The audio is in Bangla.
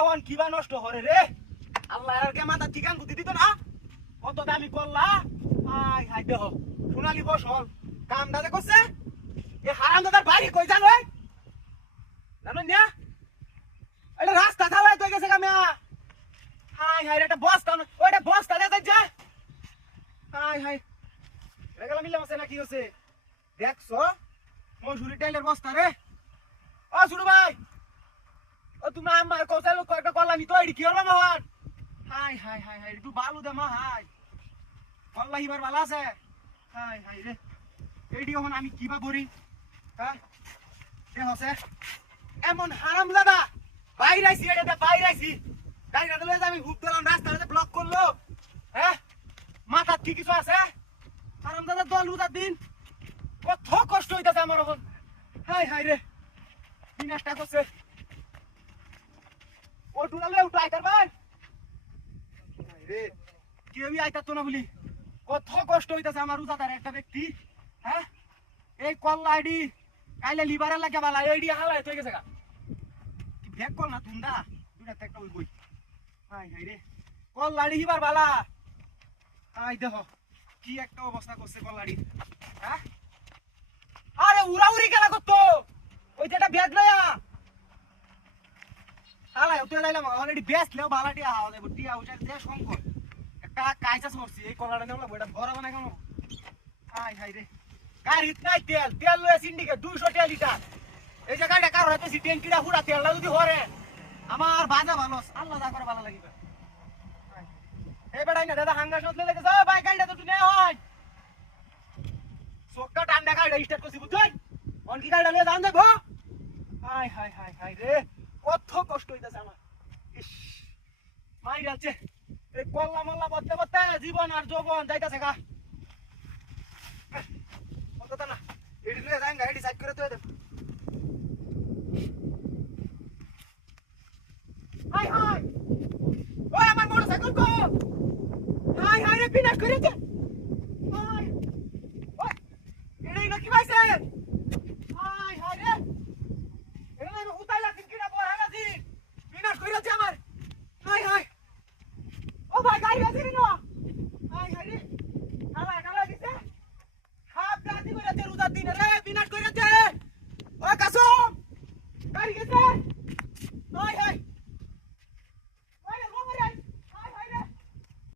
খাওয়ান কিবা নষ্ট করে রে আল্লাহ আর কে মাথা ঠিকান বুদ্ধি দিত না কত দামি করলা হাই হাই দেহ সোনালি ফসল কাম দাদা করছে এ হারাম দাদার বাড়ি কই জানো জানো না এটা রাস্তা থালায় তো গেছে কামিয়া হাই হাই এটা বস্তা ওইটা বস্তা দে যা হাই হাই এগুলা মিলে আছে না কি হচ্ছে দেখছো মজুরি টেলের বস্তা রে ও শুরু ভাই ও তুমি আমার কোথায় লোক একটা কল্লা নিতো এটি কি হলো মোহন হাই হাই হাই হাই একটু বালু দে মা হাই কল্লা হিবার ভালো আছে হাই হাই রে এইটি এখন আমি কিবা করি হ্যাঁ এ হচ্ছে এমন হারাম দাদা বাইরে আইছি এটা বাইরে আইছি গাড়িটা লয়ে আমি হুপ দিলাম রাস্তাটা ব্লক করলো হ্যাঁ মাথা কি কিছু আছে হারাম দাদা দল উদার দিন কত কষ্ট হইতাছে আমার এখন হাই হাই রে বিনাশটা করছে ও টুনালে উঠো আইতার ভাই রে কেউই আইতার তো না বলি কত কষ্ট হইতাছে আমার উদাদার একটা ব্যক্তি হ্যাঁ এই কল্লা আইডি কাইলে লিভারের লাগে বালা এইডি হালাই হয়ে গেছে গা ব্যাক কল না তুন্দা দুটা একটা ওই বই হাই হাই রে কল্লাড়ি হিবার বালা আই দেখো কি একটা অবস্থা করছে কল্লাড়ি হ্যাঁ আরে উড়াউড়ি খেলা করতো ওই যে একটা ব্যাগ লয়া হালাই উঠে যাইলাম অলরেডি বেস্ট লেও বালাটি আওয়া যাবে টিয়া উঠার যে সংকট একটা কাইচাস করছি এই কলাটা নেওয়া লাগবে এটা ভরা বানাই কেন হাই হাই রে গাড়িত নাই তেল তেল লয়ে সিন্ডিকেট 200 টাকা লিটার এই যে গাড়িটা কার হইতেছি ট্যাঙ্কিটা পুরা তেলটা যদি হরে আমার বাজা ভালো আল্লাহ যা করে ভালো লাগিবে এই বেড়াই না দাদা হাঙ্গাস নতলে লেগে যা ভাই গাড়িটা তো তুই হয় সোকটা টান্ডা গাড়িটা স্টার্ট করছি বুঝছই অন কি গাড়িটা লয়ে যান যাবো হাই হাই হাই হাই রে কত কষ্ট হইতাছে আমার ইস মাই যাচ্ছে এই কল্লা মল্লা বলতে বলতে জীবন আর যৌবন যাইতাছে গা কত না এডি লয়ে যাই গাড়ি সাইড করে তো